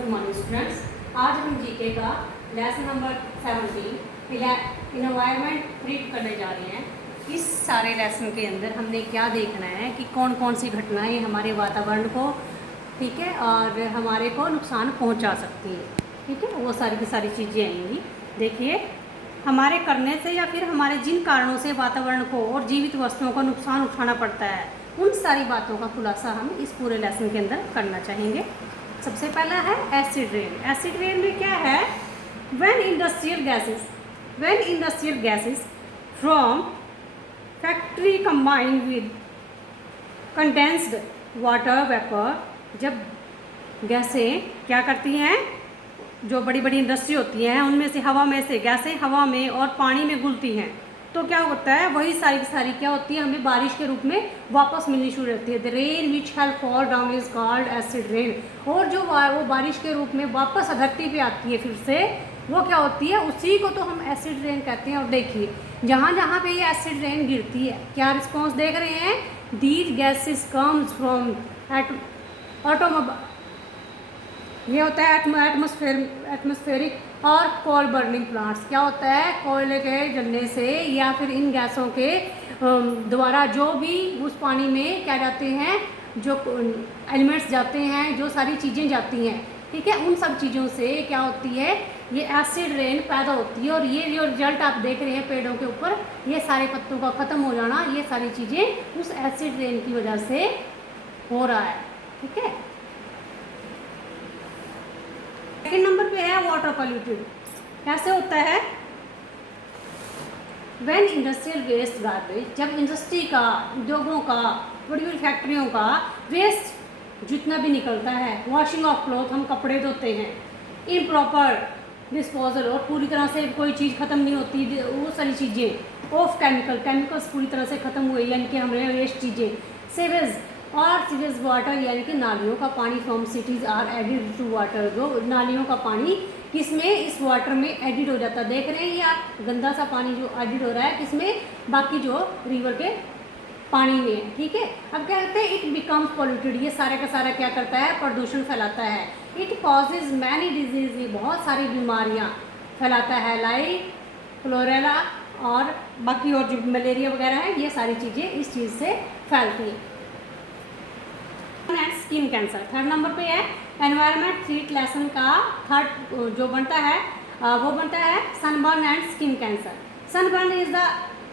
Good morning students. आज हम GK का लेसन नंबर 17 इन्वायरमेंट रीड करने जा रहे हैं। इस सारे लेसन के अंदर हमने क्या देखना है कि कौन कौन सी घटनाएं हमारे वातावरण को, ठीक है, और हमारे को नुकसान पहुंचा सकती हैं। ठीक है, वो सारी की सारी चीज़ें आएंगी। देखिए, हमारे करने से या फिर हमारे जिन कारणों से वातावरण को और जीवित वस्तुओं को नुकसान उठाना पड़ता है, उन सारी बातों का खुलासा हम इस पूरे लेसन के अंदर करना चाहेंगे। सबसे पहला है एसिड रेन। एसिड रेन में क्या है? When industrial gases from factory combined with condensed water vapour, जब गैसें क्या करती हैं, जो बड़ी बड़ी इंडस्ट्री होती हैं उनमें से हवा में से गैसें हवा में और पानी में घुलती हैं, तो क्या होता है, वही सारी की सारी क्या होती है, हमें बारिश के रूप में वापस मिलनी शुरू होती है। The rain which have fall down is called acid rain. और जो वो बारिश के रूप में वापस धरती पे आती है फिर से, वो क्या होती है, उसी को तो हम एसिड रेन कहते हैं। और देखिए, जहाँ जहाँ पे ये एसिड रेन गिरती है, क्या रिस्पॉन्स देख रहे हैं, दीज गैसेस कम्स फ्रॉम ये होता है एटमॉस्फेरिक और कोल बर्निंग प्लांट्स। क्या होता है, कोयले के जलने से या फिर इन गैसों के द्वारा जो भी उस पानी में क्या जाते हैं, जो एलिमेंट्स जाते हैं, जो सारी चीज़ें जाती हैं, ठीक है, उन सब चीज़ों से क्या होती है, ये एसिड रेन पैदा होती है। और ये जो रिजल्ट आप देख रहे हैं पेड़ों के ऊपर, ये सारे पत्तों का ख़त्म हो जाना, ये सारी चीज़ें उस एसिड रेन की वजह से हो रहा है। ठीक है, सेकेंड नंबर पे है वाटर पॉल्यूटेड। कैसे होता है? व्हेन इंडस्ट्रियल वेस्ट गार्बेज, जब इंडस्ट्री का, उद्योगों का, बड़ी बड़ी फैक्ट्रियों का वेस्ट जितना भी निकलता है, वॉशिंग ऑफ क्लॉथ, हम कपड़े धोते हैं, इम्प्रॉपर डिस्पोजल, और पूरी तरह से कोई चीज़ ख़त्म नहीं होती, वो सारी चीज़ें, ऑफ केमिकल्स पूरी तरह से ख़त्म हुए, यानी कि हमारे वेस्ट चीज़ें, सीवेज और सीवेज वाटर, यानी कि नालियों का पानी from cities are added to water. जो नालियों का पानी किसमें, इस वाटर में एडिड हो जाता है। देख रहे हैं ये आप, गंदा सा पानी जो एडिड हो रहा है किसमें, बाकी जो रिवर के पानी में है। ठीक है, अब क्या कहते हैं, इट बिकम्स पॉल्यूटेड। ये सारा का सारा क्या करता है, प्रदूषण फैलाता है। इट कॉजेज मैनी डिजीज, ये बहुत सारी बीमारियाँ फैलाता है, लाइक क्लोरेला और बाकी और जो मलेरिया वगैरह है, ये सारी चीज़ें इस चीज़ से फैलती हैं। And skin cancer third number पे है। एनवायरनमेंट थ्रीट लेसन का थर्ड जो बनता है, वो बनता है sunburn and skin cancer. Sunburn is the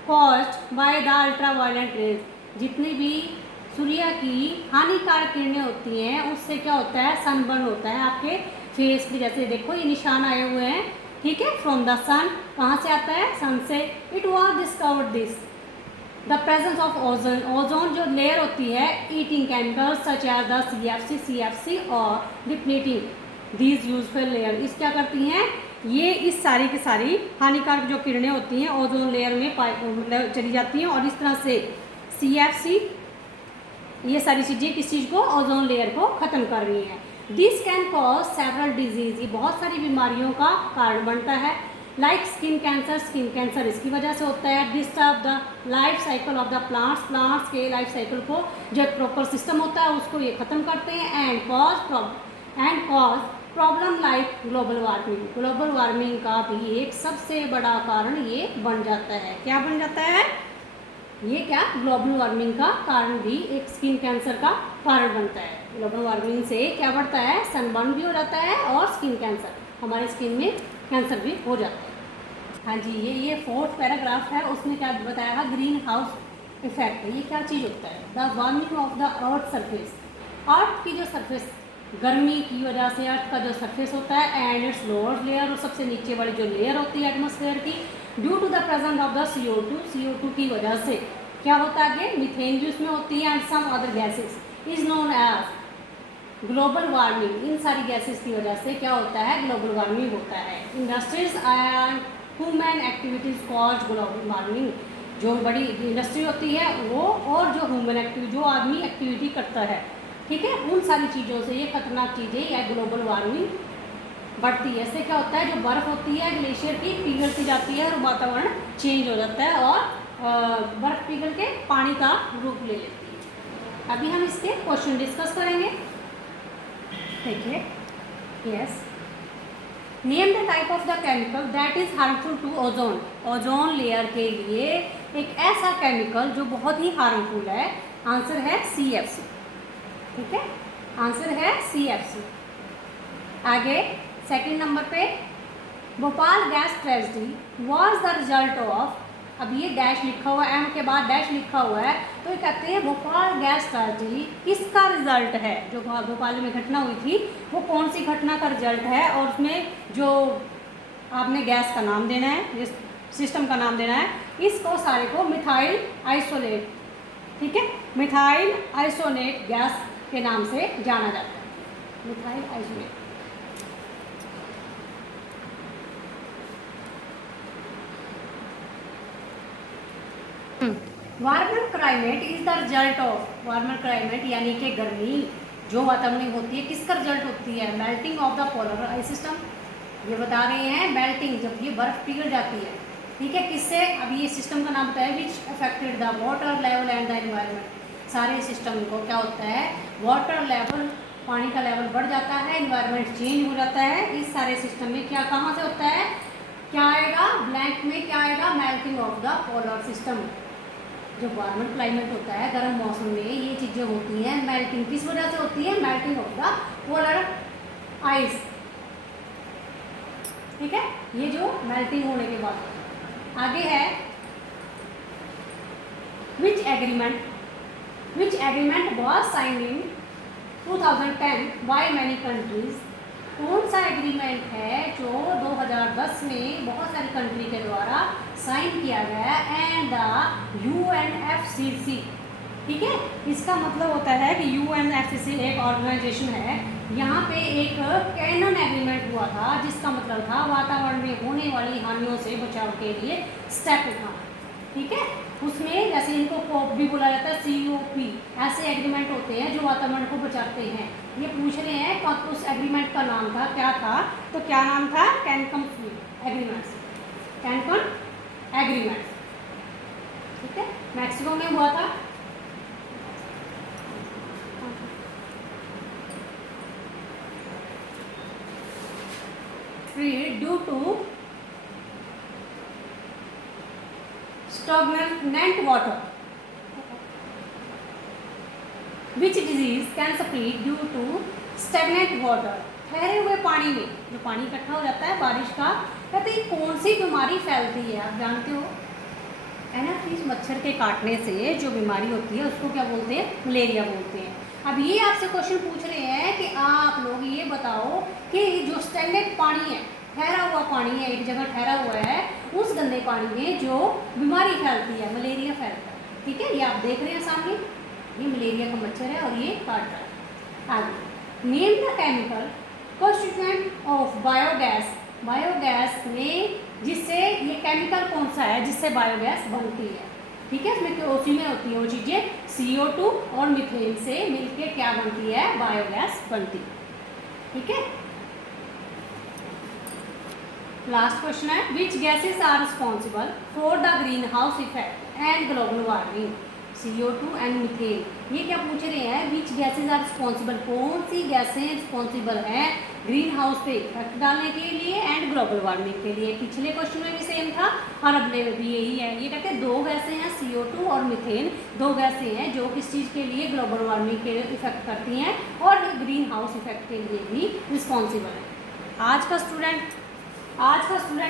caused by the ultraviolet rays. जितनी भी सूर्य की हानिकारक किरणें होती हैं, उससे क्या होता है, सनबर्न होता है आपके फेस पे। जैसे देखो ये निशान आए हुए हैं, ठीक है, फ्रॉम द सन। कहाँ से आता है, सन से। It was discovered this the presence of ozone. Ozone जो लेयर होती है, eating chemicals such as the CFC और डिप्लीटिंग दीज यूजफुल लेयर, इस क्या करती हैं, ये इस सारी की सारी हानिकारक जो किरणें होती हैं ओजोन लेयर में मतलब चली जाती हैं, और इस तरह से CFC ये सारी चीज़ें किस चीज़ को, ओजोन लेयर को ख़त्म कर रही हैं। This can cause several disease, ये बहुत सारी बीमारियों का कारण बनता है। लाइक स्किन कैंसर इसकी वजह से होता है। Disturb the life cycle of the plants के लाइफ साइकिल को, जो एक प्रॉपर सिस्टम होता है उसको ये ख़त्म करते हैं। And cause problem like global warming का भी एक सबसे बड़ा कारण ये बन जाता है। क्या बन जाता है ये, क्या, ग्लोबल वार्मिंग का कारण भी एक स्किन कैंसर का कारण बनता है। ग्लोबल वार्मिंग से क्या बढ़ता है, सनबर्न भी हो जाता है और स्किन कैंसर, हमारे स्किन में कैंसर भी हो जाता है। हाँ जी, ये फोर्थ पैराग्राफ है, उसमें क्या बताया है, ग्रीन हाउस इफेक्ट। ये क्या चीज़ होता है, the warming of the earth surface. Earth की जो सरफेस, गर्मी की वजह से अर्थ का जो सरफेस होता है, एंड इट्स लोअर लेयर, और सबसे नीचे वाली जो लेयर होती है एटमॉस्फेयर की, due to the presence of the CO2 की वजह से क्या होता है, आगे मीथेन भी उसमें होती है, and some other gases is known as global warming. इन सारी गैसेस की वजह से क्या होता है, ग्लोबल वार्मिंग होता है। Industries and human activities cause global warming. जो बड़ी इंडस्ट्री होती है वो, और जो ह्यूमन एक्टिविटी, जो आदमी एक्टिविटी करता है, ठीक है, उन सारी चीज़ों से ये खतरनाक चीज़ें या ग्लोबल वार्मिंग बढ़ती है। इससे क्या होता है, जो बर्फ़ होती है ग्लेशियर की पिघलती जाती है और वातावरण चेंज हो जाता है, और बर्फ़ पिघल के पानी का रूप ले लेती है। अभी हम इसके क्वेश्चन डिस्कस करेंगे। देखिए, yes. Name the type of the chemical that is harmful to ozone. Ozone layer के लिए एक ऐसा केमिकल जो बहुत ही हार्मफुल है, आंसर है CFC। ठीक है, आंसर है CFC। आगे सेकंड नंबर पे, Bhopal gas tragedy was the result of, अब ये डैश लिखा हुआ है, एम के बाद डैश लिखा हुआ है, तो ये कहते हैं भोपाल गैस ट्रेजेडी किसका रिजल्ट है, जो भोपाल में घटना हुई थी वो कौन सी घटना का रिजल्ट है, और उसमें जो आपने गैस का नाम देना है, जिस सिस्टम का नाम देना है, इसको सारे को मिथाइल आइसोलेट, ठीक है, मिथाइल आइसोलेट गैस के नाम से जाना जाता है, methyl isolate. Warmer climate is the result of, warmer climate यानी कि गर्मी जो वातावरण में होती है किसका रिजल्ट होती है, melting of the polar ice system. ये बता रहे हैं मेल्टिंग, जब ये बर्फ पिघल जाती है, ठीक है, किससे, अब ये सिस्टम का नाम बताया which affected the water level and the environment. सारे सिस्टम को क्या होता है, वाटर लेवल, पानी का लेवल बढ़ जाता है, एनवायरनमेंट चेंज हो जाता है, इस सारे सिस्टम में क्या कहाँ से होता है, क्या आएगा ब्लैंक में, क्या आएगा, melting of the polar system. जो वार्मर क्लाइमेट होता है, गर्म मौसम में ये चीज़ें होती हैं, मेल्टिंग किस वजह से होती है, melting of the polar ice, ठीक है, ये जो मेल्टिंग होने के बाद। आगे है which agreement was signed in 2010 by many countries. कौन सा एग्रीमेंट है जो 2010 में बहुत सारी कंट्री के द्वारा साइन किया गया है, एंड द UNFCCC, ठीक है, इसका मतलब होता है कि UNFCCC एक ऑर्गेनाइजेशन है, यहाँ पे एक कैनन एग्रीमेंट हुआ था, जिसका मतलब था वातावरण में होने वाली हानियों से बचाव के लिए स्टेप उठाना, ठीक है, उसमें जैसे इनको कोप भी बोला जाता है, COP, ऐसे एग्रीमेंट होते हैं जो वातावरण को बचाते हैं। ये पूछ रहे हैं कब उस एग्रीमेंट का नाम था, क्या था, तो क्या नाम था, कैनकन एग्रीमेंट्स, कैनकन एग्रीमेंट्स, ठीक है, मैक्सिको में हुआ था। Due to stagnant water, which disease can spread due to stagnant water। ठहरे हुए पानी में जो पानी इकट्ठा हो जाता है बारिश का, कहते हैं कौन सी बीमारी फैलती है, आप जानते हो, एनाफिस मच्छर के काटने से जो बीमारी होती है उसको क्या बोलते हैं, मलेरिया बोलते हैं। अब ये आपसे क्वेश्चन पूछ रहे हैं कि आप लोग ये बताओ कि जो स्टैग्नेंट पानी है, ठहरा हुआ पानी है, एक जगह ठहरा हुआ है, उस गंदे पानी में जो बीमारी फैलती है, मलेरिया फैलता है, ठीक है, ये आप देख रहे हैं सामने, ये मलेरिया का मच्छर है और ये काट रहा है। आगे, name the chemical constituent of biogas. Biogas में जिससे ये केमिकल कौन सा है जिससे बायोगैस बनती है, ठीक है, इसमें उसी में होती है वो चीज़ें, CO2 और मीथेन से मिलके क्या बनती है, बायोगैस बनती है, ठीक है। लास्ट क्वेश्चन है which gases are responsible for the greenhouse effect and global warming, CO2 and methane. ये क्या पूछ रहे हैं, विच गैसेस आर रिस्पॉन्सिबल, कौन सी गैसें रिस्पॉन्सिबल हैं ग्रीन हाउस पे इफेक्ट डालने के लिए एंड ग्लोबल वार्मिंग के लिए। पिछले क्वेश्चन में भी सेम था और अगले में भी यही है। ये कहते हैं दो गैसें हैं, CO2 और मीथेन, दो गैसें हैं जो किस चीज़ के लिए, ग्लोबल वार्मिंग के इफेक्ट करती हैं और ग्रीन हाउस इफेक्ट के लिए भी रिस्पॉन्सिबल है। आज का स्टूडेंट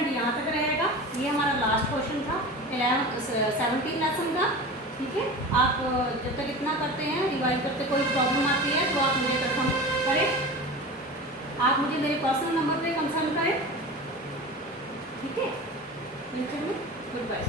यहाँ तक रहेगा। ये हमारा लास्ट क्वेश्चन था 17 लेसन का, ठीक है। आप जब तक इतना करते हैं, रिवाइज करते, कोई प्रॉब्लम आती है तो आप मुझे कंफर्म करें, आप मुझे मेरे पर्सनल नंबर पे कंसर्न करें, ठीक है। Good bye.